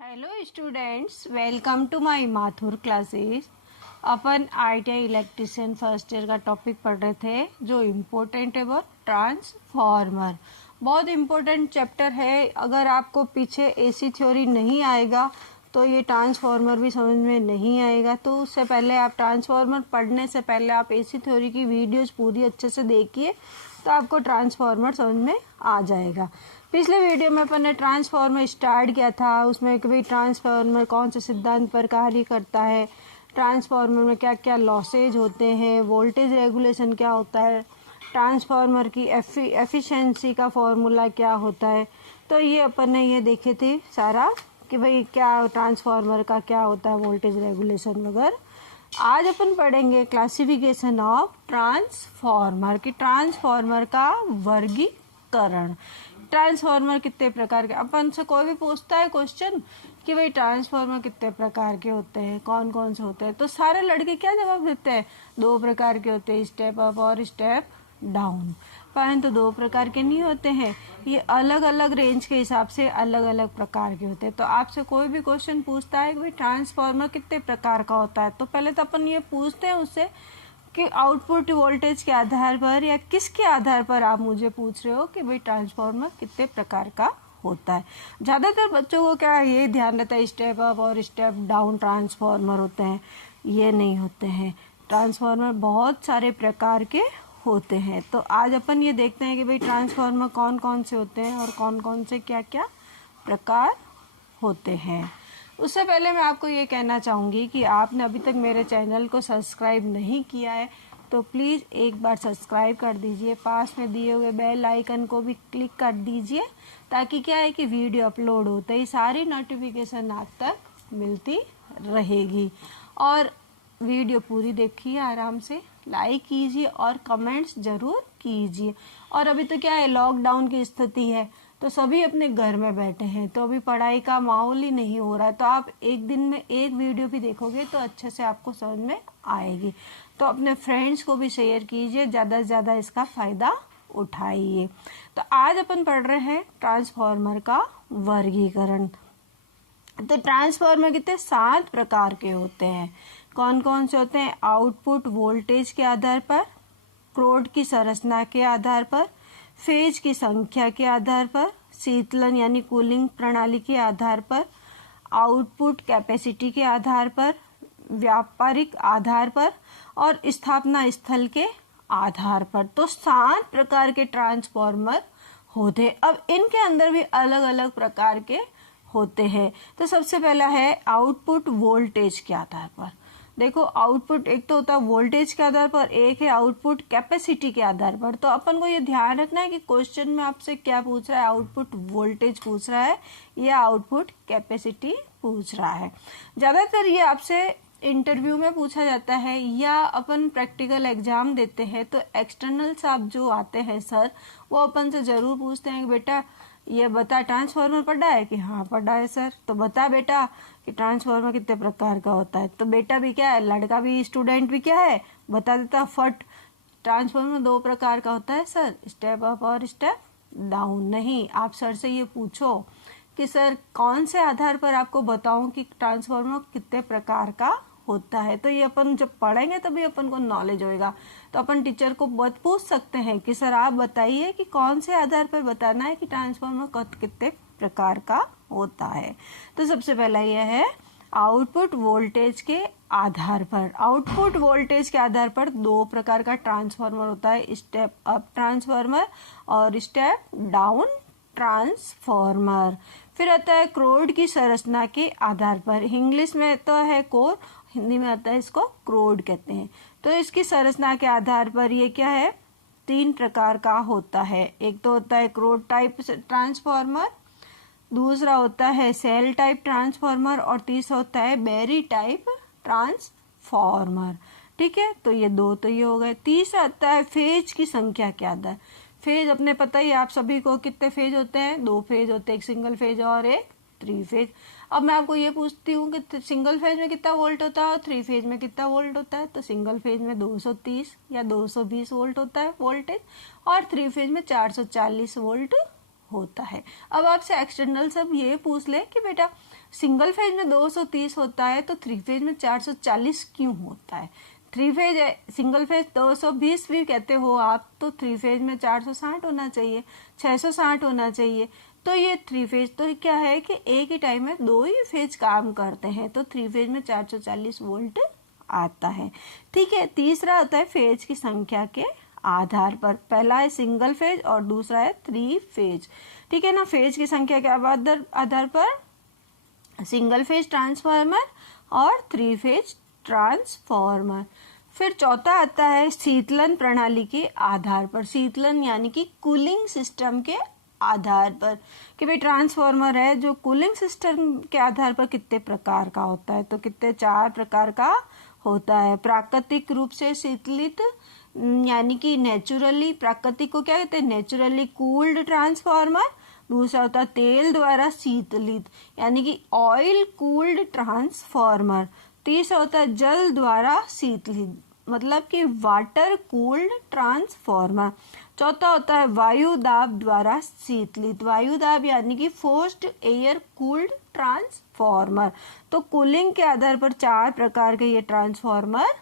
Hello students, welcome to my Mathur classes. अपन ITI electrician first year का topic पढ़ रहे थे जो इम्पोर्टेंट है वो ट्रांसफॉर्मर। बहुत इम्पोर्टेंट चैप्टर है। अगर आपको पीछे AC थ्योरी नहीं आएगा तो ये ट्रांसफॉर्मर भी समझ में नहीं आएगा। तो उससे पहले आप ट्रांसफॉर्मर पढ़ने से पहले आप AC थ्योरी की वीडियोस पूरी अच्छे से देखिए, तो आपको ट्रांसफॉर्मर समझ में आ जाएगा। पिछले वीडियो में अपन ने ट्रांसफॉर्मर स्टार्ट किया था, उसमें कि भाई ट्रांसफॉर्मर कौन से सिद्धांत पर कार्य करता है, ट्रांसफॉर्मर में क्या क्या लॉसेज होते हैं, वोल्टेज रेगुलेशन क्या होता है, ट्रांसफॉर्मर की एफिशिएंसी का फॉर्मूला क्या होता है। तो ये अपन ने ये देखे थे सारा कि भाई क्या ट्रांसफॉर्मर का क्या होता है, वोल्टेज रेगुलेशन वगैरह। आज अपन पढ़ेंगे क्लासिफिकेशन ऑफ ट्रांसफॉर्मर कि ट्रांसफॉर्मर का वर्गीकरण। ट्रांसफॉर्मर कितने प्रकार के, अपन से कोई भी पूछता है क्वेश्चन कि भाई ट्रांसफॉर्मर कितने प्रकार के होते हैं, कौन कौन से होते हैं, तो सारे लड़के क्या जवाब देते हैं, 2 प्रकार के होते हैं, स्टेप अप और स्टेप डाउन। परंतु 2 प्रकार के नहीं होते हैं, ये अलग अलग रेंज के हिसाब से अलग अलग प्रकार के होते हैं। तो आपसे कोई भी क्वेश्चन पूछता है कि भाई ट्रांसफॉर्मर कितने प्रकार का होता है, तो पहले तो अपन ये पूछते हैं उससे कि आउटपुट वोल्टेज के आधार पर या किसके आधार पर आप मुझे पूछ रहे हो कि भाई ट्रांसफॉर्मर कितने प्रकार का होता है। ज़्यादातर बच्चों को क्या ये ध्यान रहता है स्टेप अप और स्टेप डाउन ट्रांसफॉर्मर होते हैं, ये नहीं होते हैं। ट्रांसफॉर्मर बहुत सारे प्रकार के होते हैं। तो आज अपन ये देखते हैं कि भाई ट्रांसफॉर्मर कौन कौन से होते हैं और कौन कौन से क्या क्या प्रकार होते हैं। उससे पहले मैं आपको ये कहना चाहूँगी कि आपने अभी तक मेरे चैनल को सब्सक्राइब नहीं किया है तो प्लीज़ एक बार सब्सक्राइब कर दीजिए, पास में दिए हुए बेल आइकन को भी क्लिक कर दीजिए, ताकि क्या है कि वीडियो अपलोड होते ही सारी नोटिफिकेशन आप तक मिलती रहेगी। और वीडियो पूरी देखिए, आराम से लाइक कीजिए और कमेंट्स ज़रूर कीजिए। और अभी तो क्या है, लॉकडाउन की स्थिति है तो सभी अपने घर में बैठे हैं, तो अभी पढ़ाई का माहौल ही नहीं हो रहा है। तो आप एक दिन में एक वीडियो भी देखोगे तो अच्छे से आपको समझ में आएगी। तो अपने फ्रेंड्स को भी शेयर कीजिए, ज़्यादा से ज़्यादा इसका फ़ायदा उठाइए। तो आज अपन पढ़ रहे हैं ट्रांसफॉर्मर का वर्गीकरण। तो ट्रांसफॉर्मर कितने 7 प्रकार के होते हैं। कौन कौन से होते हैं? आउटपुट वोल्टेज के आधार पर, क्रोड की संरचना के आधार पर, फेज की संख्या के आधार पर, शीतलन यानी कूलिंग प्रणाली के आधार पर, आउटपुट कैपेसिटी के आधार पर, व्यापारिक आधार पर और स्थापना स्थल के आधार पर। तो 7 प्रकार के ट्रांसफॉर्मर होते। अब इनके अंदर भी अलग अलग प्रकार के होते हैं। तो सबसे पहला है आउटपुट वोल्टेज के आधार पर। देखो, आउटपुट एक तो होता है वोल्टेज के आधार पर, एक है आउटपुट कैपेसिटी के आधार पर। तो अपन को ये ध्यान रखना है कि क्वेश्चन में आपसे क्या पूछ रहा है, आउटपुट वोल्टेज पूछ रहा है या आउटपुट कैपेसिटी पूछ रहा है। ज्यादातर ये आपसे इंटरव्यू में पूछा जाता है या अपन प्रैक्टिकल एग्जाम देते हैं तो एक्सटर्नल साहब जो आते हैं सर, वो अपन से जरूर पूछते हैं कि बेटा ये बता ट्रांसफॉर्मर पढ़ा है कि हाँ पढ़ा है सर, तो बता बेटा कि ट्रांसफॉर्मर कितने प्रकार का होता है। तो बेटा भी क्या है, लड़का भी स्टूडेंट भी क्या है, बता देता फट ट्रांसफॉर्मर 2 प्रकार का होता है सर, स्टेप अप और स्टेप डाउन। नहीं, आप सर से ये पूछो कि सर कौन से आधार पर आपको बताऊं कि ट्रांसफॉर्मर कितने प्रकार का होता है। तो ये अपन जब पढ़ेंगे तभी अपन को नॉलेज होएगा। तो अपन टीचर को बहुत पूछ सकते हैं कि सर आप बताइए कि कौन से आधार पर बताना है कि ट्रांसफॉर्मर कितने प्रकार का होता है। तो सबसे पहला यह है आउटपुट वोल्टेज के आधार पर। आउटपुट वोल्टेज के आधार पर 2 प्रकार का ट्रांसफॉर्मर होता है, स्टेप अप ट्रांसफॉर्मर और स्टेप डाउन ट्रांसफॉर्मर। फिर आता है क्रोड की संरचना के आधार पर। इंग्लिश में तो है कोर, हिंदी में आता है इसको क्रोड कहते हैं। तो इसकी संरचना के आधार पर ये क्या है, 3 प्रकार का होता है। एक तो होता है क्रोड टाइप ट्रांसफॉर्मर, दूसरा होता है सेल टाइप ट्रांसफॉर्मर और तीसरा होता है बेरी टाइप ट्रांसफॉर्मर। ठीक है, तो ये 2 तो ये हो गए। तीसरा आता है फेज की संख्या के आधार। फेज अपने पता ही आप सभी को कितने फेज होते हैं, 2 फेज होते हैं, एक सिंगल फेज और एक 3 फेज। अब मैं आपको ये पूछती हूँ कि सिंगल फेज में कितना वोल्ट होता है और 3 फेज में कितना वोल्ट होता है। तो सिंगल फेज में 230 या 220 वोल्ट होता है वोल्टेज, और 3 फेज में 440 वोल्ट होता है। अब आपसे एक्सटर्नल सब ये पूछ ले कि बेटा सिंगल फेज में 230 होता है तो 3 फेज में 440 क्यों होता है। 3 फेज सिंगल फेज 220 भी कहते हो आप, तो 3 फेज में 460 होना चाहिए, 660 होना चाहिए। तो ये 3 फेज तो क्या है कि एक ही टाइम में 2 ही फेज काम करते हैं, तो 3 फेज में 440 वोल्ट आता है। ठीक है, तीसरा होता है फेज की संख्या के आधार पर। पहला है सिंगल फेज और दूसरा है 3 फेज। ठीक है ना, फेज की संख्या के आधार पर सिंगल फेज ट्रांसफार्मर और 3 फेज ट्रांसफार्मर। फिर चौथा आता है शीतलन प्रणाली के आधार पर। शीतलन यानी कि कूलिंग सिस्टम के आधार पर, कि भाई ट्रांसफार्मर है जो कूलिंग सिस्टम के आधार पर कितने प्रकार का होता है। तो कितने 4 प्रकार का होता है। प्राकृतिक रूप से शीतलित यानी कि नेचुरली, प्राकृतिक को क्या कहते हैं, नेचुरली कूल्ड ट्रांसफार्मर। दूसरा होता है तेल द्वारा शीतलित यानी कि ऑयल कूल्ड ट्रांसफार्मर। तीसरा होता है जल द्वारा शीतलित मतलब कि वाटर कूल्ड ट्रांसफार्मर। चौथा होता है वायु दाब द्वारा शीतलित, वायु दाब यानी कि फोर्स्ड एयर कूल्ड ट्रांसफार्मर। तो कूलिंग के आधार पर 4 प्रकार के ये ट्रांसफार्मर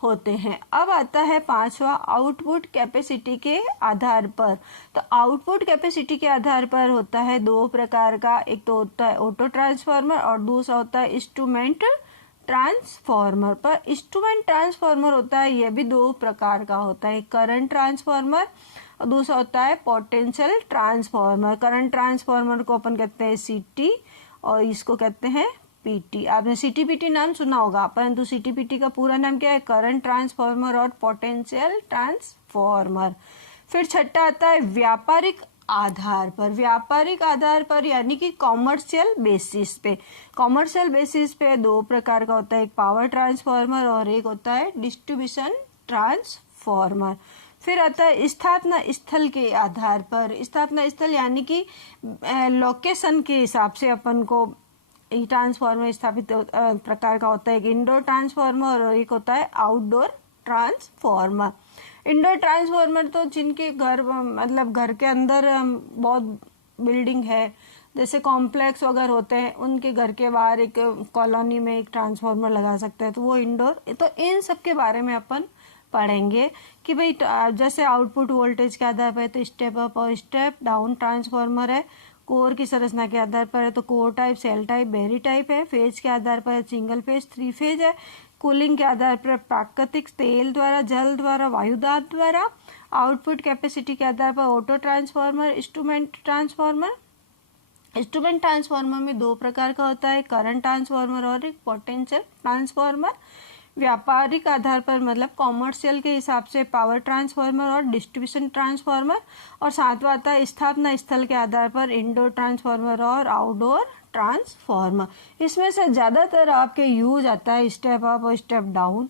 होते हैं। अब आता है पांचवा आउटपुट कैपेसिटी के आधार पर। तो आउटपुट कैपेसिटी के आधार पर होता है 2 प्रकार का, एक तो होता है ऑटो ट्रांसफार्मर और दूसरा होता है इंस्ट्रूमेंट ट्रांसफार्मर। पर इंस्ट्रूमेंट ट्रांसफार्मर होता है यह भी 2 प्रकार का होता है, करंट ट्रांसफार्मर और दूसरा होता है पोटेंशियल ट्रांसफार्मर। करंट ट्रांसफार्मर को अपन कहते हैं सीटी और इसको कहते हैं पीटी। आपने सीटीपीटी नाम सुना होगा, परंतु सीटीपीटी का पूरा नाम क्या है, करंट ट्रांसफार्मर और पोटेंशियल ट्रांसफार्मर। फिर छठा आता है व्यापारिक आधार पर। व्यापारिक आधार पर यानी कि कॉमर्शियल बेसिस पे। कॉमर्शियल बेसिस पे 2 प्रकार का होता है, एक पावर ट्रांसफार्मर और एक होता है डिस्ट्रीब्यूशन ट्रांसफार्मर। फिर आता है स्थापना स्थल के आधार पर। स्थापना स्थल यानी कि लोकेशन के हिसाब से अपन को ट्रांसफार्मर स्थापित प्रकार का होता है, एक इंडोर ट्रांसफार्मर और एक होता है आउटडोर ट्रांसफार्मर। इंडोर ट्रांसफार्मर तो जिनके घर मतलब घर के अंदर बहुत बिल्डिंग है, जैसे कॉम्प्लेक्स वगैरह होते हैं, उनके घर के बाहर एक कॉलोनी में एक ट्रांसफार्मर लगा सकते हैं, तो वो इंडोर। तो इन सब के बारे में अपन पढ़ेंगे कि भाई जैसे आउटपुट वोल्टेज के आधार पर तो स्टेप अप और स्टेप डाउन ट्रांसफार्मर है। कोर की संरचना के आधार पर है तो core type, shell type, berry type है। फेज के आधार पर सिंगल फेज, 3 फेज है। कूलिंग के आधार पर प्राकृतिक, तेल द्वारा, जल द्वारा, वायु दाब द्वारा। आउटपुट कैपेसिटी के आधार पर auto transformer, instrument transformer. Instrument transformer में 2 प्रकार का होता है, करंट ट्रांसफार्मर और एक पोटेंशियल ट्रांसफार्मर। व्यापारिक आधार पर मतलब कॉमर्शियल के हिसाब से पावर ट्रांसफार्मर और डिस्ट्रीब्यूशन ट्रांसफार्मर। और सातवां आता है स्थापना स्थल के आधार पर इंडोर ट्रांसफार्मर और आउटडोर ट्रांसफार्मर। इसमें से ज्यादातर आपके यूज आता है स्टेप अप और step down,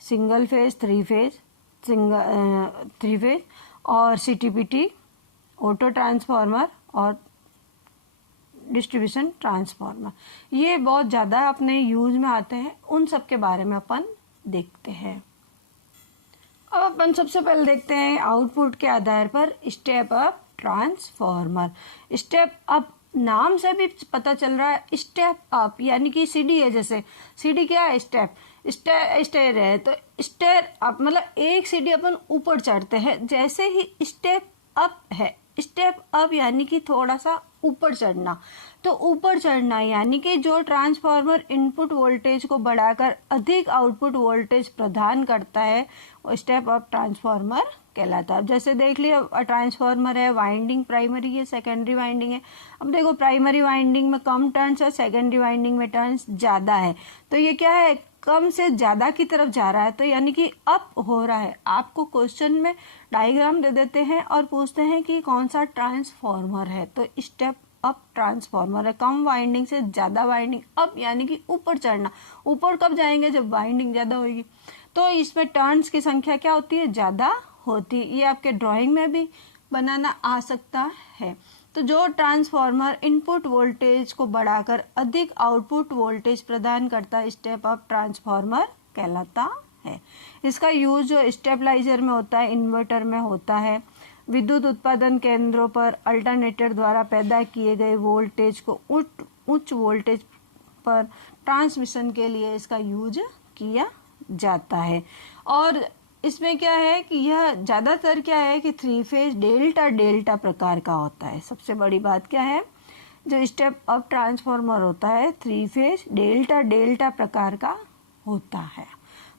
single phase, 3 phase, 3 phase और सीटीपीटी, ऑटो ट्रांसफार्मर और डिस्ट्रीब्यूशन ट्रांसफार्मर। ये बहुत ज्यादा अपने यूज में आते हैं, उन सब के बारे में अपन देखते हैं। अब अपन सबसे पहले देखते हैं आउटपुट के आधार पर step up transformer. Step up नाम से भी पता चल रहा है, स्टेप अप यानी कि सीढ़ी है, जैसे सीढ़ी क्या है, स्टेयर है, तो स्टेयर अप मतलब एक सीढ़ी अपन ऊपर चढ़ते हैं, जैसे ही स्टेप अप है। स्टेप अप यानी कि थोड़ा सा ऊपर चढ़ना। तो ऊपर चढ़ना यानी कि जो ट्रांसफार्मर इनपुट वोल्टेज को बढ़ाकर अधिक आउटपुट वोल्टेज प्रदान करता है वो स्टेप अप ट्रांसफार्मर कहलाता है। जैसे देख लियो ट्रांसफार्मर है, वाइंडिंग प्राइमरी है, सेकेंडरी वाइंडिंग है। अब देखो प्राइमरी वाइंडिंग में कम टर्न्स है, सेकेंडरी वाइंडिंग में टर्न्स ज्यादा है, तो ये क्या है, कम से ज्यादा की तरफ जा रहा है, तो यानी कि अप हो रहा है। आपको क्वेश्चन में डायग्राम दे देते हैं और पूछते हैं कि कौन सा ट्रांसफार्मर है, तो स्टेप अप ट्रांसफार्मर है। कम वाइंडिंग से ज्यादा वाइंडिंग, अप यानी कि ऊपर चढ़ना। ऊपर कब जाएंगे, जब वाइंडिंग ज्यादा होगी, तो इसमें टर्न्स की संख्या क्या होती है, ज्यादा होती है। ये आपके ड्राइंग में भी बनाना आ सकता है। तो जो ट्रांसफॉर्मर इनपुट वोल्टेज को बढ़ाकर अधिक आउटपुट वोल्टेज प्रदान करता है स्टेप अप ट्रांसफॉर्मर कहलाता है। इसका यूज जो स्टेबलाइजर में होता है, इन्वर्टर में होता है, विद्युत उत्पादन केंद्रों पर अल्टरनेटर द्वारा पैदा किए गए वोल्टेज को उच्च वोल्टेज पर ट्रांसमिशन के लिए इसका यूज किया जाता है। और इसमें क्या है कि यह ज़्यादातर क्या है कि 3 फेज डेल्टा डेल्टा प्रकार का होता है। सबसे बड़ी बात क्या है, जो स्टेप अप ट्रांसफॉर्मर होता है 3 फेज डेल्टा डेल्टा प्रकार का होता है।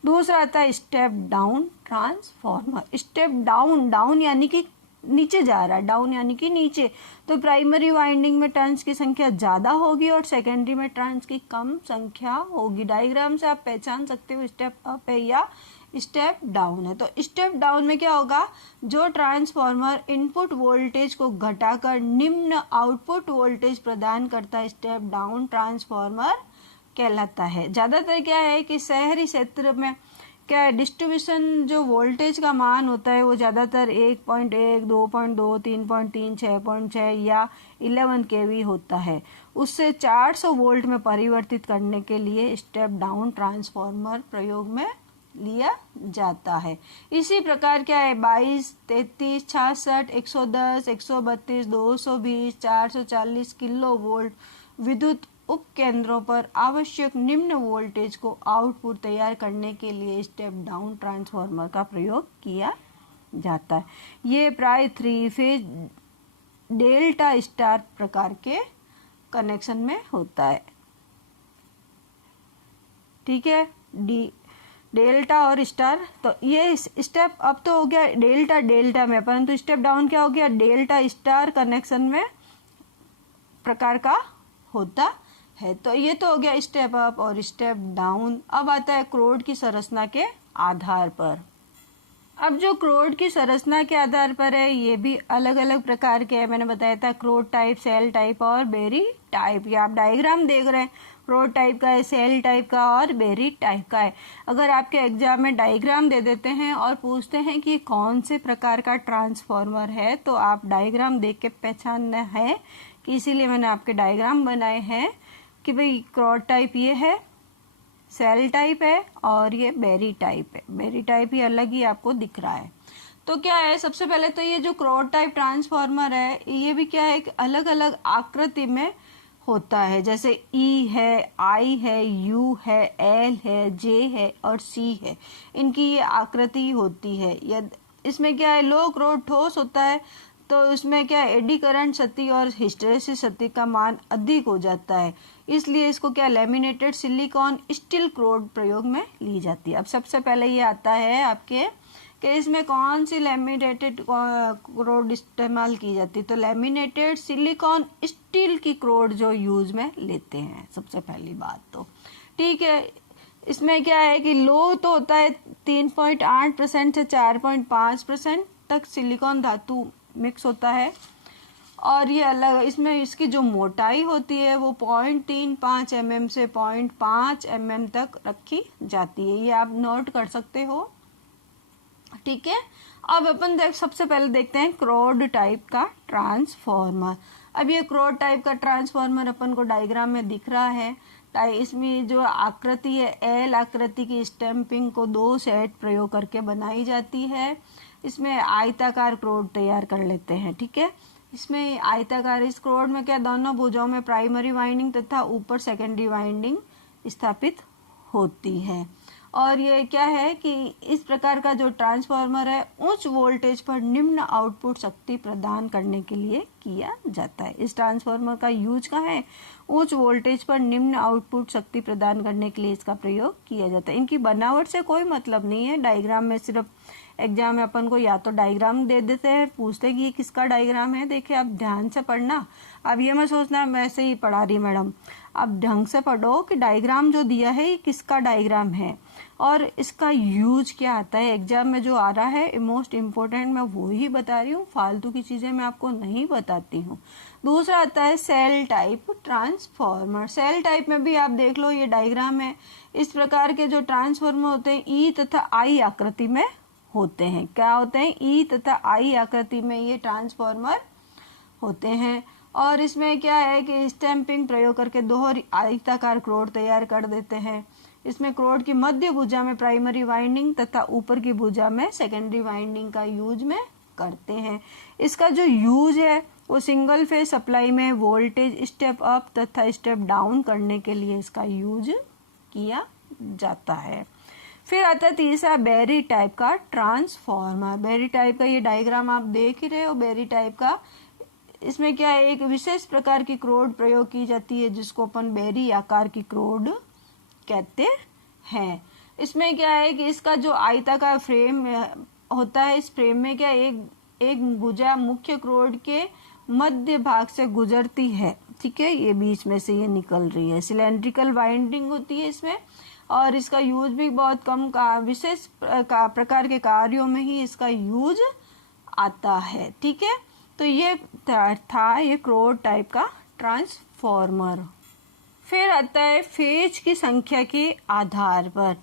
दूसरा आता है step down transformer. Step down, down यानी कि नीचे जा रहा है, डाउन यानी कि नीचे, तो प्राइमरी वाइंडिंग में टर्न्स की संख्या ज़्यादा होगी और सेकेंडरी में टर्न्स की कम संख्या होगी। डायग्राम से आप पहचान सकते हो स्टेप अप है या स्टेप डाउन है। तो स्टेप डाउन में क्या होगा, जो ट्रांसफॉर्मर इनपुट वोल्टेज को घटाकर निम्न आउटपुट वोल्टेज प्रदान करता है स्टेप डाउन ट्रांसफॉर्मर कहलाता है। ज़्यादातर क्या है कि शहरी क्षेत्र में क्या है, डिस्ट्रीब्यूशन जो वोल्टेज का मान होता है वो ज़्यादातर 1.1, 2.2, 3.3, 6.6 या 11 kV होता है। उससे 400 वोल्ट में परिवर्तित करने के लिए स्टेप डाउन ट्रांसफॉर्मर प्रयोग में लिया जाता है। इसी प्रकार क्या है 22, 33, 66, 110, 132, 220, 440 किलो वोल्ट विद्युत उपकेंद्रों पर आवश्यक निम्न वोल्टेज को आउटपुट तैयार करने के लिए स्टेप डाउन ट्रांसफॉर्मर का प्रयोग किया जाता है। ये प्राय 3 फेज डेल्टा स्टार प्रकार के कनेक्शन में होता है। ठीक है, डेल्टा और स्टार। तो ये स्टेप अप तो हो गया डेल्टा डेल्टा में, परंतु स्टेप डाउन क्या हो गया, डेल्टा स्टार कनेक्शन में प्रकार का होता है। तो ये तो हो गया स्टेप अप और स्टेप डाउन। अब आता है क्रोड की संरचना के आधार पर। अब जो क्रोड की संरचना के आधार पर है ये भी अलग अलग प्रकार के है। मैंने बताया था क्रोड टाइप, सेल टाइप और बेरी टाइप। ये आप डायग्राम देख रहे हैं, क्रोड टाइप का है, सेल टाइप का और बेरी टाइप का है। अगर आपके एग्जाम में डायग्राम दे देते हैं और पूछते हैं कि कौन से प्रकार का ट्रांसफॉर्मर है, तो आप डायग्राम देख के पहचानना है कि इसीलिए मैंने आपके डायग्राम बनाए हैं कि भाई क्रोड टाइप ये है, सेल टाइप है और ये बेरी टाइप है। बेरी टाइप ही अलग ही आपको दिख रहा है। तो क्या है, सबसे पहले तो ये जो क्रोड टाइप ट्रांसफॉर्मर है ये भी क्या है कि अलग अलग आकृति में होता है। जैसे ई है, आई है, यू है, एल है, जे है और सी है, इनकी ये आकृति होती है। इसमें क्या है, लो क्रोड ठोस होता है तो उसमें क्या है, एडी करंट शक्ति और हिस्टेरेसिस शक्ति का मान अधिक हो जाता है, इसलिए इसको क्या लेमिनेटेड सिलिकॉन स्टील क्रोड प्रयोग में ली जाती है। अब सबसे पहले ये आता है आपके कि इसमें कौन सी लेमिनेटेड क्रोड इस्तेमाल की जाती है, तो लेमिनेटेड सिलिकॉन स्टील की क्रोड जो यूज में लेते हैं सबसे पहली बात तो। ठीक है, इसमें क्या है कि लो तो होता है 3.8% से 4.5% तक सिलिकॉन धातु मिक्स होता है और ये अलग, इसमें इसकी जो मोटाई होती है वो 0.35 mm से 0.5 mm तक रखी जाती है। ये आप नोट कर सकते हो। ठीक है, अब अपन सबसे पहले देखते हैं क्रोड टाइप का ट्रांसफॉर्मर। अब ये क्रोड टाइप का ट्रांसफॉर्मर अपन को डायग्राम में दिख रहा है। इसमें जो आकृति है एल आकृति की स्टैंपिंग को 2 सेट प्रयोग करके बनाई जाती है। इसमें आयताकार क्रोड तैयार कर लेते हैं। ठीक है, इसमें आयताकार, इस क्रोड में क्या दोनों भुजाओं में प्राइमरी वाइंडिंग तथा ऊपर सेकेंडरी वाइंडिंग स्थापित होती है। और ये क्या है कि इस प्रकार का जो ट्रांसफॉर्मर है उच्च वोल्टेज पर निम्न आउटपुट शक्ति प्रदान करने के लिए किया जाता है। इस ट्रांसफॉर्मर का यूज कहाँ है, उच्च वोल्टेज पर निम्न आउटपुट शक्ति प्रदान करने के लिए इसका प्रयोग किया जाता है। इनकी बनावट से कोई मतलब नहीं है, डायग्राम में सिर्फ एग्जाम में अपन को या तो डायग्राम दे देते हैं, पूछते हैं कि ये किसका डायग्राम है। देखिए आप ध्यान से पढ़ना, अब ये मत सोचना मैं ऐसे ही पढ़ा रही मैडम, आप ढंग से पढ़ो कि डायग्राम जो दिया है ये किसका डायग्राम है और इसका यूज क्या आता है। एग्जाम में जो आ रहा है मोस्ट इम्पोर्टेंट मैं वो ही बता रही हूँ, फालतू की चीजें मैं आपको नहीं बताती हूँ। दूसरा आता है shell type transformer. Shell type में भी आप देख लो, ये डायग्राम है। इस प्रकार के जो ट्रांसफॉर्मर होते हैं ई तथा आई आकृति में होते हैं। क्या होते हैं, ई तथा आई आकृति में ये ट्रांसफॉर्मर होते हैं। और इसमें क्या है कि स्टैंपिंग प्रयोग करके दोहरी आयताकार क्रोड तैयार कर देते हैं। इसमें क्रोड की मध्य भुजा में प्राइमरी वाइंडिंग तथा ऊपर की भुजा में सेकेंडरी वाइंडिंग का यूज में करते हैं। इसका जो यूज है वो सिंगल फेज सप्लाई में वोल्टेज स्टेप अप तथा स्टेप डाउन करने के लिए इसका यूज किया जाता है। फिर आता है तीसरा बेरी टाइप का ट्रांसफॉर्मर। बेरी टाइप का ये डायग्राम आप देख ही रहे हो, बेरी टाइप का। इसमें क्या है, एक विशेष प्रकार की क्रोड प्रयोग की जाती है जिसको अपन बेरी आकार की क्रोड कहते हैं। इसमें क्या है कि इसका जो आयताकार फ्रेम होता है, इस फ्रेम में क्या एक भुजा मुख्य क्रोड के मध्य भाग से गुजरती है, ठीक है, ये बीच में से ये निकल रही है। सिलेंड्रिकल वाइंडिंग होती है इसमें, और इसका यूज भी बहुत कम विशेष प्रकार के कार्यों में ही इसका यूज आता है, ठीक है। तो ये था ये क्रोड टाइप का ट्रांसफॉर्मर। फिर आता है फेज की संख्या के आधार पर।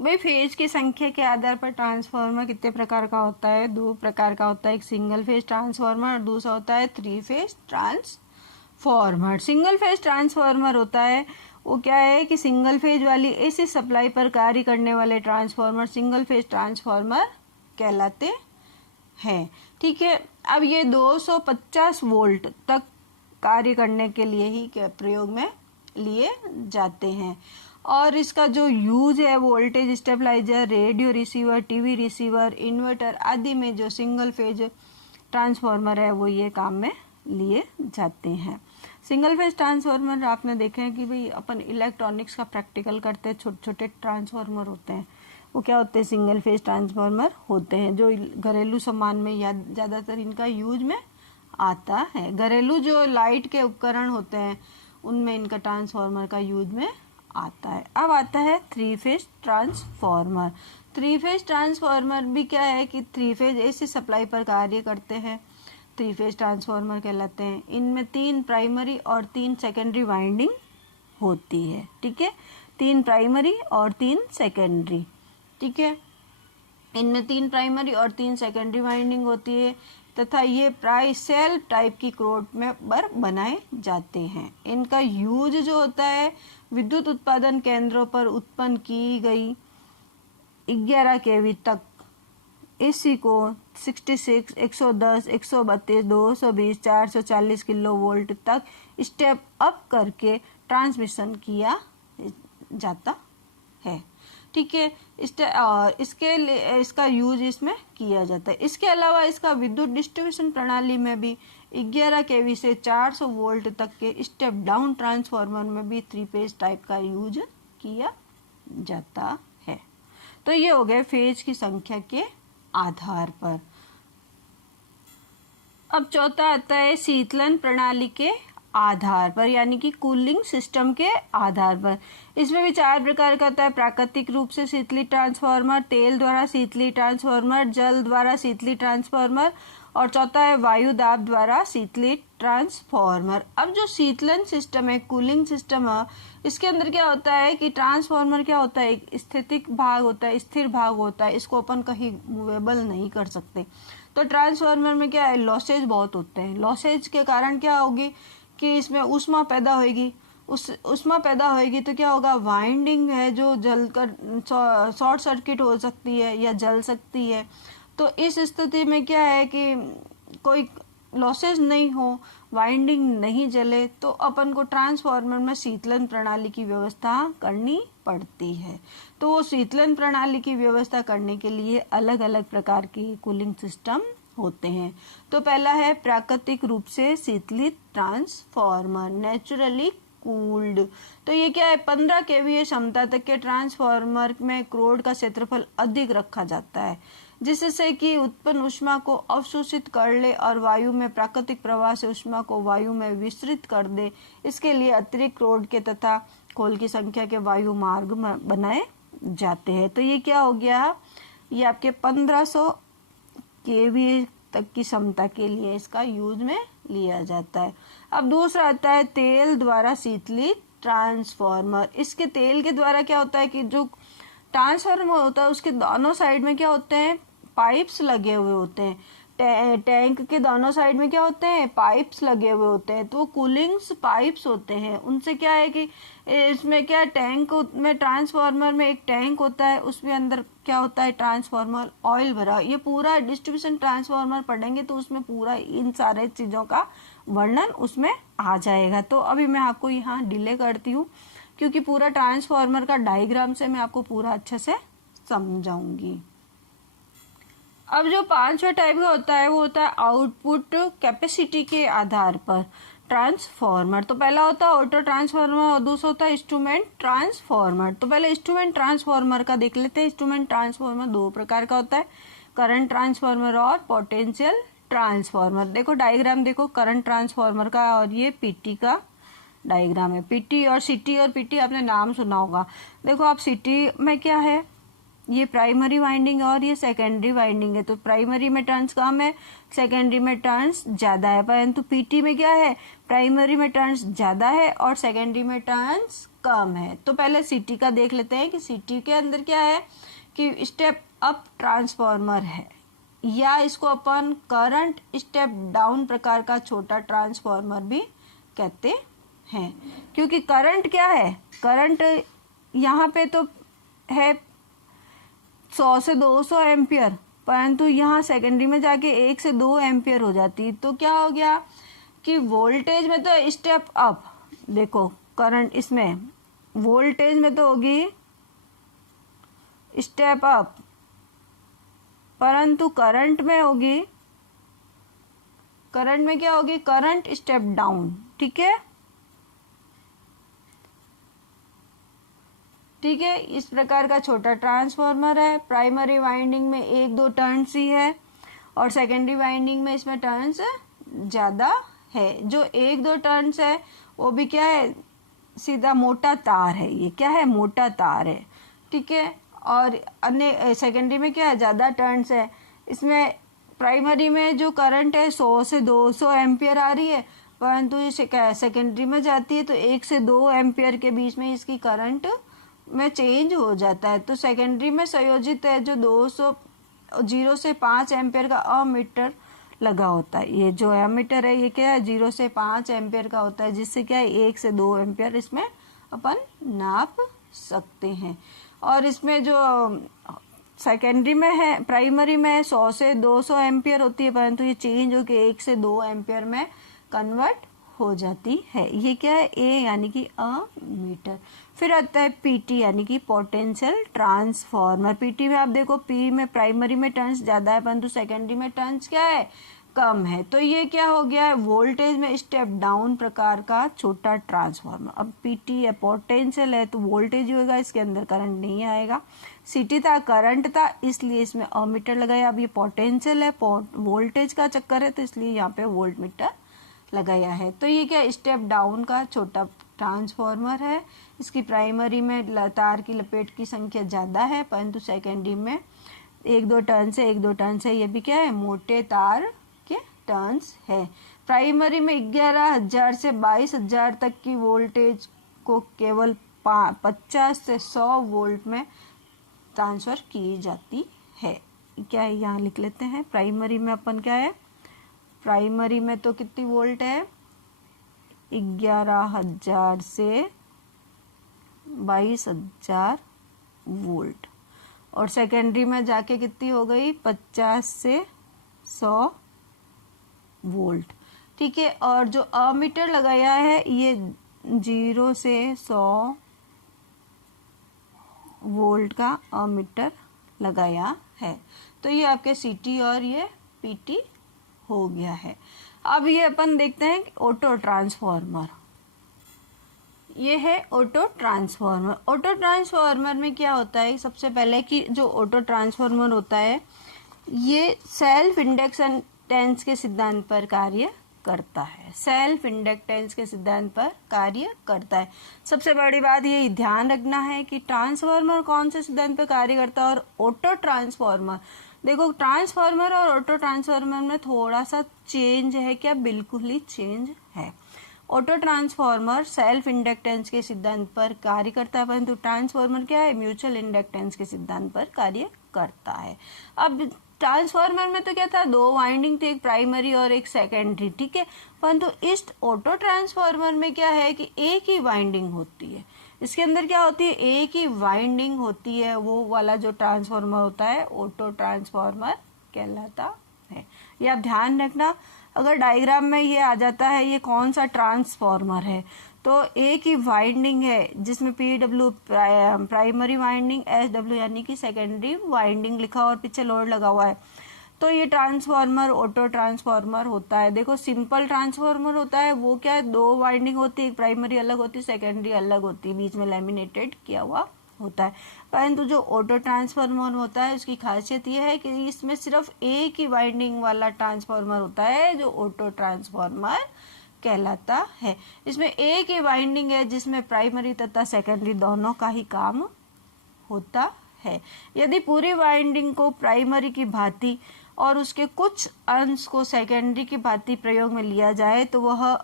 भाई फेज की संख्या के आधार पर ट्रांसफॉर्मर कितने प्रकार का होता है? 2 प्रकार का होता है, एक सिंगल फेज ट्रांसफॉर्मर और दूसरा होता है 3 phase transformer. Single phase transformer होता है वो क्या है कि सिंगल फेज वाली एसी सप्लाई पर कार्य करने वाले ट्रांसफॉर्मर सिंगल फेज ट्रांसफॉर्मर कहलाते हैं, ठीक है। अब ये 250 वोल्ट तक कार्य करने के लिए ही प्रयोग में लिए जाते हैं। और इसका जो यूज है voltage stabiliser, radio receiver, TV receiver, inverter आदि में जो सिंगल फेज ट्रांसफॉर्मर है वो ये काम में लिए जाते हैं। सिंगल फेज ट्रांसफॉर्मर आपने देखे हैं कि भाई अपन इलेक्ट्रॉनिक्स का प्रैक्टिकल करते हैं, छोटे छोटे ट्रांसफॉर्मर होते हैं, वो क्या होते हैं? सिंगल फेज ट्रांसफॉर्मर होते हैं, जो घरेलू सामान में या ज़्यादातर इनका यूज में आता है। घरेलू जो लाइट के उपकरण होते हैं उनमें इनका ट्रांसफॉर्मर का यूज में आता है। अब आता है 3 फेज ट्रांसफॉर्मर। 3 फेज ट्रांसफॉर्मर भी क्या है कि 3 फेज एसी सप्लाई पर कार्य करते हैं, 3 फेज ट्रांसफॉर्मर कहलाते हैं। इनमें 3 प्राइमरी और 3 सेकेंडरी वाइंडिंग होती है, ठीक है, 3 प्राइमरी और 3 सेकेंडरी, ठीक है। इनमें 3 प्राइमरी और 3 सेकेंडरी वाइंडिंग होती है तथा ये प्राय सेल टाइप की क्रोड में बनाए जाते हैं। इनका यूज जो होता है विद्युत उत्पादन केंद्रों पर उत्पन्न की गई 11 kV तक एसी को 66, 110, 132, 220, 440 किलो वोल्ट तक स्टेप अप करके ट्रांसमिशन किया जाता है, ठीक है। और इसके लिए इसका यूज इसमें किया जाता है। इसके अलावा इसका विद्युत डिस्ट्रीब्यूशन प्रणाली में भी 11 kV से 400 वोल्ट तक के स्टेप डाउन ट्रांसफॉर्मर में भी 3 फेज टाइप का यूज किया जाता है। तो ये हो गए फेज की संख्या के आधार पर। अब चौथा आता है शीतलन प्रणाली के आधार पर, यानी कि कूलिंग सिस्टम के आधार पर। इसमें भी 4 प्रकार का होता है, प्राकृतिक रूप से शीतली ट्रांसफॉर्मर, तेल द्वारा शीतली ट्रांसफॉर्मर, जल द्वारा शीतली ट्रांसफॉर्मर, और चौथा है वायु दाब द्वारा शीतली ट्रांसफॉर्मर। अब जो शीतलन सिस्टम है, कूलिंग सिस्टम है, इसके अंदर क्या होता है कि ट्रांसफॉर्मर क्या होता है, एक स्थितिक भाग होता है, स्थिर भाग होता है, इसको अपन कहीं मूवेबल नहीं कर सकते। तो ट्रांसफॉर्मर में क्या है, लॉसेज बहुत होते हैं। लॉसेज के कारण क्या होगी कि इसमें ऊष्मा पैदा होगी, ऊष्मा पैदा होगी तो क्या होगा, वाइंडिंग है जो जलकर शॉर्ट सर्किट हो सकती है या जल सकती है। तो इस स्थिति में क्या है कि कोई लॉसेज नहीं हो, वाइंडिंग नहीं जले, तो अपन को ट्रांसफॉर्मर में शीतलन प्रणाली की व्यवस्था करनी पड़ती है। तो वो शीतलन प्रणाली की व्यवस्था करने के लिए अलग अलग प्रकार की कूलिंग सिस्टम होते हैं। तो पहला है प्राकृतिक रूप से शीतलित ट्रांसफॉर्मर, नेचुरली कूल्ड। तो ये क्या है, 15 kVA क्षमता तक के ट्रांसफॉर्मर में क्रोड का क्षेत्रफल अधिक रखा जाता है, जिससे कि उत्पन्न ऊष्मा को अवशोषित कर ले और वायु में प्राकृतिक प्रवाह से ऊष्मा को वायु में विस्तृत कर दे। इसके लिए अतिरिक्त क्रोड के तथा खोल की संख्या के वायु मार्ग बनाए जाते हैं। तो ये क्या हो गया, ये आपके 1500 kVA तक की क्षमता के लिए इसका यूज में लिया जाता है। अब दूसरा आता है तेल द्वारा शीतलित ट्रांसफॉर्मर। इसके तेल के द्वारा क्या होता है कि जो ट्रांसफॉर्मर होता है उसके दोनों साइड में क्या होते हैं, पाइप्स लगे हुए होते हैं। टैंक के दोनों साइड में क्या होते हैं, पाइप्स लगे हुए होते हैं, तो वो कूलिंग्स पाइप्स होते हैं। उनसे क्या है कि इसमें क्या टैंक में, ट्रांसफार्मर में एक टैंक होता है, उसमें अंदर क्या होता है, ट्रांसफार्मर ऑयल भरा। ये पूरा डिस्ट्रीब्यूशन ट्रांसफार्मर पढ़ेंगे तो उसमें पूरा इन सारे चीज़ों का वर्णन उसमें आ जाएगा। तो अभी मैं आपको यहाँ डिले करती हूँ क्योंकि पूरा ट्रांसफार्मर का डायग्राम से मैं आपको पूरा अच्छे से समझाऊंगी। अब जो पांचवा टाइप का होता है वो होता है आउटपुट कैपेसिटी के आधार पर ट्रांसफार्मर। तो पहला होता है ऑटो ट्रांसफार्मर और दूसरा होता है इंस्ट्रूमेंट ट्रांसफार्मर। तो पहले इंस्ट्रूमेंट ट्रांसफार्मर का देख लेते हैं। इंस्ट्रूमेंट ट्रांसफार्मर दो प्रकार का होता है, करंट ट्रांसफार्मर और पोटेंशियल ट्रांसफार्मर। देखो डायग्राम देखो, करंट ट्रांसफार्मर का और ये पीटी का डायग्राम है। पीटी और सिटी और पीटी आपने नाम सुना होगा। देखो आप सिटी में क्या है, ये प्राइमरी वाइंडिंग और ये सेकेंडरी वाइंडिंग है। तो प्राइमरी में टर्न्स कम है, सेकेंडरी में टर्न्स ज्यादा है। परंतु पीटी में क्या है, प्राइमरी में टर्न्स ज्यादा है और सेकेंडरी में टर्न्स कम है। तो पहले सिटी का देख लेते हैं कि सिटी के अंदर क्या है कि स्टेप अप ट्रांसफार्मर है, या इसको अपन करंट स्टेप डाउन प्रकार का छोटा ट्रांसफार्मर भी कहते हैं। क्योंकि करंट क्या है, करंट यहाँ पे तो है 100 से 200 एम्पियर, परंतु यहाँ सेकेंडरी में जाके 1 से 2 एम्पियर हो जाती है। तो क्या हो गया कि वोल्टेज में तो स्टेप अप, देखो करंट इसमें वोल्टेज में तो होगी स्टेप अप, परंतु करंट में होगी, करंट में क्या होगी, करंट स्टेप डाउन। ठीक है, ठीक है। इस प्रकार का छोटा ट्रांसफार्मर है। प्राइमरी वाइंडिंग में 1-2 टर्न्स ही है और सेकेंडरी वाइंडिंग में इसमें टर्न्स ज्यादा है। जो 1-2 टर्न्स है वो भी क्या है, सीधा मोटा तार है। ये क्या है, मोटा तार है। ठीक है, और अन्य सेकेंडरी में क्या है, ज्यादा टर्न्स है। इसमें प्राइमरी में जो करंट है 100 से 200 एम्पियर आ रही है, परंतु ये सेकेंडरी में जाती है तो 1 से 2 एम्पियर के बीच में इसकी करंट में चेंज हो जाता है। तो सेकेंडरी में संयोजित है जो 0 से 5 एम्पियर का अमीटर लगा होता है। ये जो एमीटर है ये क्या है, 0 से 5 एम्पियर का होता है, जिससे क्या है 1 से 2 एम्पियर इसमें अपन नाप सकते हैं। और इसमें जो सेकेंडरी में है, प्राइमरी में 100 से 200 एम्पियर होती है, परंतु ये चेंज होकर 1 से 2 एम्पियर में कन्वर्ट हो जाती है। ये क्या है, ए यानी कि अमीटर। फिर आता है पीटी यानी कि पोटेंशियल ट्रांसफार्मर। पीटी में आप देखो, पी में प्राइमरी में टर्न्स ज्यादा है परंतु सेकेंडरी में टर्न्स क्या है, कम है। तो ये क्या हो गया है, वोल्टेज में स्टेप डाउन प्रकार का छोटा ट्रांसफार्मर। अब पीटी है, पोटेंशियल है, तो वोल्टेज होगा, इसके अंदर करंट नहीं आएगा। सीटी था, करंट था, इसलिए इसमें अमीटर लगाया। अब ये पोटेंशियल है, वोल्टेज का चक्कर है, तो इसलिए यहाँ पे वोल्ट मीटर लगाया है। तो ये क्या, स्टेप डाउन का छोटा ट्रांसफार्मर है। इसकी प्राइमरी में तार की लपेट की संख्या ज्यादा है, परंतु सेकेंडरी में 1-2 टर्न से ये भी क्या है, मोटे तार के टर्न्स है। प्राइमरी में 11,000 से 22,000 तक की वोल्टेज को केवल 50 से 100 वोल्ट में ट्रांसफर की जाती है। क्या है, यहाँ लिख लेते हैं। प्राइमरी में अपन क्या है, प्राइमरी में तो कितनी वोल्ट है, 11,000 से 22,000 वोल्ट। और सेकेंडरी में जाके कितनी हो गई, 50 से 100 वोल्ट। ठीक है, और जो अमीटर लगाया है ये 0 से 100 वोल्ट का अमीटर लगाया है। तो ये आपके सीटी और ये पीटी हो गया है। अब ये अपन देखते हैं ऑटो ट्रांसफार्मर। ये है ऑटो ट्रांसफार्मर। ऑटो ट्रांसफार्मर में क्या होता है, सबसे पहले कि जो ऑटो ट्रांसफार्मर होता है ये सेल्फ इंडक्टेंस के सिद्धांत पर कार्य करता है। सेल्फ इंडक्टेंस के सिद्धांत पर कार्य करता है। सबसे बड़ी बात ये ध्यान रखना है कि ट्रांसफार्मर कौन से सिद्धांत पर कार्य करता है और ऑटो ट्रांसफार्मर, देखो ट्रांसफार्मर और ऑटो ट्रांसफार्मर में थोड़ा सा चेंज है, क्या बिल्कुल ही चेंज है। ऑटो ट्रांसफार्मर सेल्फ इंडक्टेंस के सिद्धांत पर कार्य करता है, परंतु ट्रांसफार्मर क्या है, म्यूचुअल इंडक्टेंस के सिद्धांत पर कार्य करता है। अब ट्रांसफार्मर में तो क्या था, 2 वाइंडिंग थे, एक प्राइमरी और एक सेकेंडरी, ठीक है। परंतु इस ऑटो ट्रांसफार्मर में क्या है कि एक ही वाइंडिंग होती है, इसके अंदर क्या होती है, एक ही वाइंडिंग होती है। वो वाला जो ट्रांसफार्मर होता है ऑटो ट्रांसफार्मर कहलाता है। ये आप ध्यान रखना, अगर डायग्राम में ये आ जाता है ये कौन सा ट्रांसफार्मर है, तो एक ही वाइंडिंग है जिसमें PW प्राइमरी वाइंडिंग, SW यानी कि सेकेंडरी वाइंडिंग लिखा और पीछे लोड लगा हुआ है, तो ये ट्रांसफार्मर ऑटो ट्रांसफार्मर होता है। देखो सिंपल ट्रांसफार्मर होता है वो क्या है, 2 वाइंडिंग होती है, एक प्राइमरी अलग होती है, सेकेंडरी अलग होती है, बीच में लैमिनेटेड किया हुआ होता है। परंतु जो ऑटो ट्रांसफार्मर होता है उसकी खासियत यह है कि इसमें सिर्फ एक ही वाइंडिंग वाला ट्रांसफार्मर होता है जो ऑटो ट्रांसफार्मर कहलाता है। इसमें एक ही वाइंडिंग है जिसमें प्राइमरी तथा सेकेंडरी दोनों का ही काम होता है। यदि पूरी वाइंडिंग को प्राइमरी की भांति और उसके कुछ अंश को सेकेंडरी की भांति प्रयोग में लिया जाए तो वह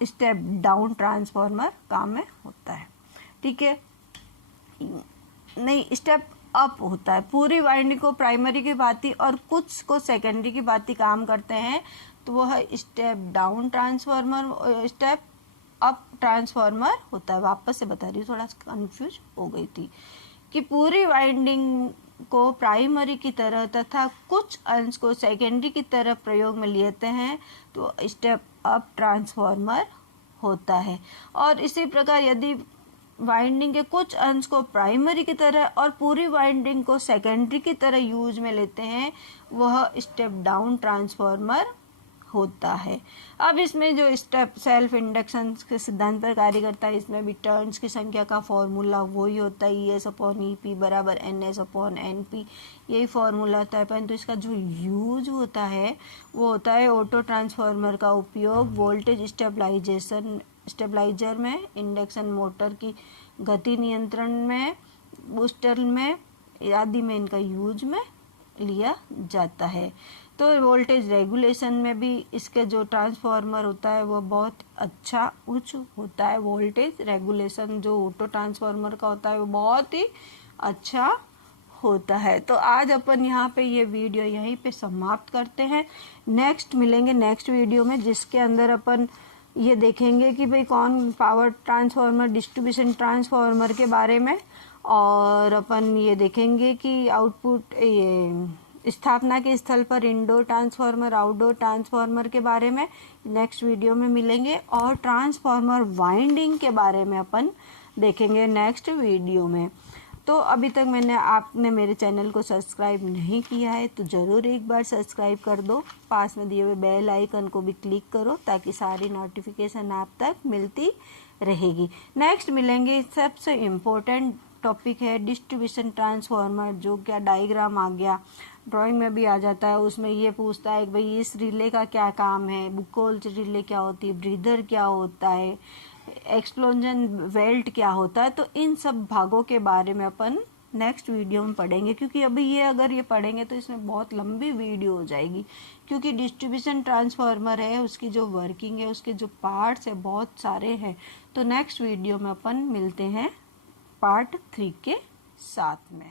स्टेप डाउन ट्रांसफार्मर काम में होता है, ठीक है। नहीं, स्टेप अप होता है। पूरी वाइंडिंग को प्राइमरी की भांति और कुछ को सेकेंडरी की भांति काम करते हैं तो वह step down transformer, step up transformer होता है। वापस से बता रही हूँ, थोड़ा कंफ्यूज हो गई थी कि पूरी वाइंडिंग को प्राइमरी की तरह तथा कुछ अंश को सेकेंडरी की तरह प्रयोग में लेते हैं तो स्टेप अप ट्रांसफार्मर होता है। और इसी प्रकार यदि वाइंडिंग के कुछ अंश को प्राइमरी की तरह और पूरी वाइंडिंग को सेकेंडरी की तरह यूज में लेते हैं वह स्टेप डाउन ट्रांसफार्मर होता है। अब इसमें जो स्टेप सेल्फ इंडक्शन के सिद्धांत पर कार्य करता है, इसमें भी टर्न्स की संख्या का फॉर्मूला वही होता है, ES/EP बराबर NS/NP, यही फॉर्मूला होता है। परंतु इसका जो यूज होता है वो होता है ऑटो ट्रांसफार्मर का उपयोग वोल्टेज स्टेबलाइजर में, इंडक्शन मोटर की गति नियंत्रण में, बूस्टर में आदि में इनका यूज में लिया जाता है। तो वोल्टेज रेगुलेशन में भी इसके जो ट्रांसफार्मर होता है वो बहुत अच्छा उच्च होता है। वोल्टेज रेगुलेशन जो ऑटो ट्रांसफार्मर का होता है वो बहुत ही अच्छा होता है। तो आज अपन यहाँ पे ये वीडियो यहीं पे समाप्त करते हैं। नेक्स्ट मिलेंगे नेक्स्ट वीडियो में, जिसके अंदर अपन ये देखेंगे कि भाई कौन पावर ट्रांसफार्मर, डिस्ट्रीब्यूशन ट्रांसफार्मर के बारे में, और अपन ये देखेंगे कि आउटपुट ये स्थापना के स्थल पर इंडोर ट्रांसफार्मर, आउटडोर ट्रांसफार्मर के बारे में नेक्स्ट वीडियो में मिलेंगे, और ट्रांसफार्मर वाइंडिंग के बारे में अपन देखेंगे नेक्स्ट वीडियो में। तो अभी तक आपने मेरे चैनल को सब्सक्राइब नहीं किया है तो ज़रूर एक बार सब्सक्राइब कर दो, पास में दिए हुए बेल आइकन को भी क्लिक करो ताकि सारी नोटिफिकेशन आप तक मिलती रहेगी। नेक्स्ट मिलेंगे, सबसे इम्पोर्टेंट टॉपिक है डिस्ट्रीब्यूशन ट्रांसफार्मर, जो क्या डायग्राम आ गया, ड्राइंग में भी आ जाता है। उसमें ये पूछता है कि भाई इस रिले का क्या काम है, बुकोल्च रिले क्या होती है, ब्रीदर क्या होता है, एक्सप्लोजन बेल्ट क्या होता है। तो इन सब भागों के बारे में अपन नेक्स्ट वीडियो में पढ़ेंगे, क्योंकि अभी ये अगर ये पढ़ेंगे तो इसमें बहुत लंबी वीडियो हो जाएगी, क्योंकि डिस्ट्रीब्यूशन ट्रांसफार्मर है उसकी जो वर्किंग है, उसके जो पार्ट्स है बहुत सारे हैं। तो नेक्स्ट वीडियो में अपन मिलते हैं पार्ट 3 के साथ में।